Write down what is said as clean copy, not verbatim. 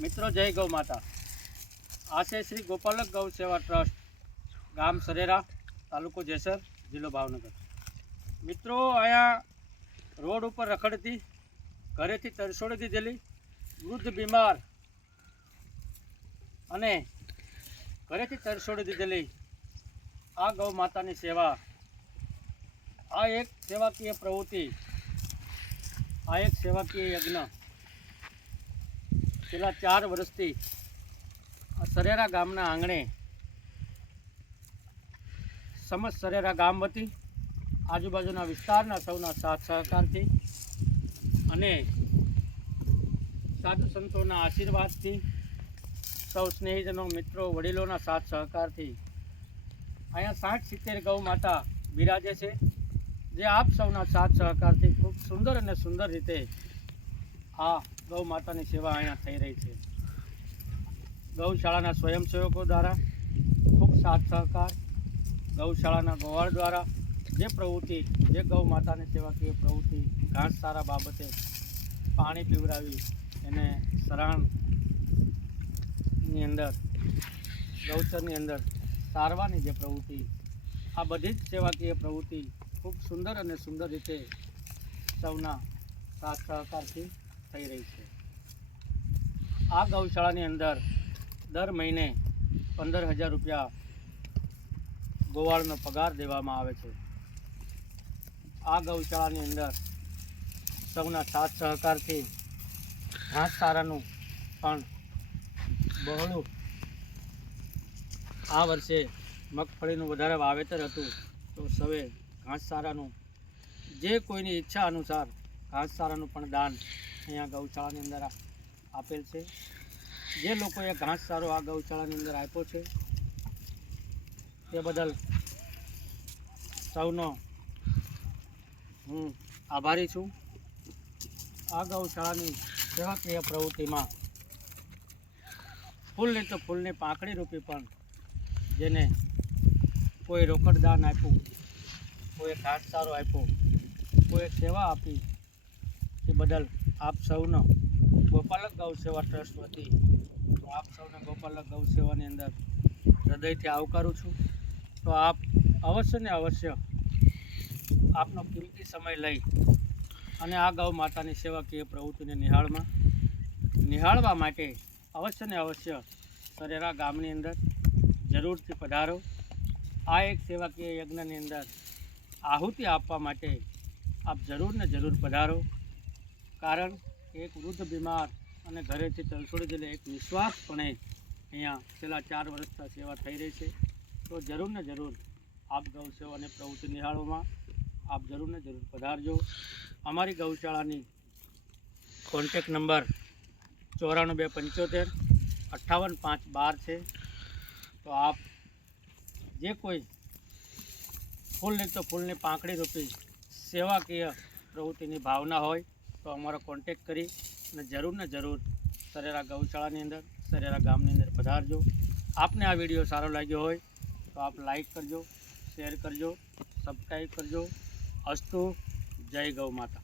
मित्रों जय गौ माता। आशे श्री गोपालक गौ सेवा ट्रस्ट, गाम सरेरा, तालुको जेसर, जिल्लो भावनगर। मित्रों आया रोड पर रखड़ती घरे थी तरसोड़ी दीधेली वृद्ध बीमार अने घरे थी तरसोड़ी दीधेली आ गौ माता सेवा, आ एक सेवाकीय प्रवृत्ति, आ एक सेवाकीय यज्ञ छेल्ला 4 वर्षथी सरेरा गामना आंगणे समस्त सरेरा गाम वती आजूबाजूना विस्तारना सौना साथ सहकारथी अने साधु संतोना आशीर्वादथी सौ स्नेहीजनों मित्रों वडीलोना साथ सहकारथी अहींया 60-70 गौ माता बिराजे छे, जे आप सौना साथ सहकारथी खूब सुंदर अने सुंदर रीते आ गौ मातानी सेवा अहींया थई रही है। गौशाळाना स्वयंसेवको द्वारा खूब साथ सहकार, गौशाळाना गोवाळ द्वारा जे प्रवृत्ति, जे गौ मातानी सेवाकीय प्रवृत्ति घासचारा बाबते पाणी पीवरावी एने सराणनी अंदर गौचरनी अंदर सारवानी जे प्रवृत्ति, आ बधी ज सेवाकीय प्रवृत्ति खूब सुंदर अने सुंदर रीते सौना साथ सहकारथी थई रही है। आ गौशाळानी अंदर दर महीने 15,000 रुपया गोवाळनो पगार देवामां आवे छे। आ गौशाळानी अंदर सौना साथ सहकारथी घासचारानुं पण बहोळुं आ वर्षे मगफळीनुं वधारे वावेतर हतुं तो सौए घासचारानुं जे कोईनी इच्छा अनुसार घासचारानुं पण दान अहींया गौशाळानी अंदर आपेल छे। जे लोकोए घासचारो आ गौशाळानी अंदर आप्यो छे ते बदल सौनो हूँ आभारी छूं। आ गौशाळानी सेवाकीय प्रवृत्तिमां फूलनी तो फूलनी पाकड़ी रूपी पण जेने कोई रोकड़ दान आप्युं, कोई घासचारो आप्यो, कोई सेवा आपी, ते बदल आप सौनो गोपालक गौ सेवा ट्रस्ट वती तो आप सौने गोपालक गौ सेवानी अंदर हृदयथी आवकारूं छूं। तो आप अवश्य ने अवश्य आपनो कीमती समय लई अने आ गौ मातानी सेवाकीय प्रवृत्तिने निहाळवा माटे अवश्य ने अवश्य सरेरा गामनी अंदर जरूरथी पधारो। आ एक सेवाकीय यज्ञनी अंदर आहुति आपवा माटे आप जरूर ने जरूर पधारो। कारण एक वृद्ध बीमार अने घरेथी तरसोड़ी जेले एक निस्वार्थपणे अहींया छेल्ला 4 वर्षथी सेवा थई रही है। तो जरूर ने जरूर आप गौ सेवानी प्रवृत्ति निहाळवामां आप जरूर ने जरूर पधारजो। अमारी गौशाळानी कॉन्टेक्ट नंबर 94 75 58 5 12 है। तो आप जे कोई फूलनी तो फूलनी पाकड़ी रूपी सेवाकीय प्रवृत्तिनी भावना होय तो अमारो कॉन्टेक्ट करी ने जरूर सरेरा गौशाळानी अंदर सरेरा गामनी अंदर पधारजो। आपने आ विडियो सारो लाग्यो होय तो आप लाइक करजो, शेर करजो, सब्सक्राइब करजो। अस्तु। जय गौ माता।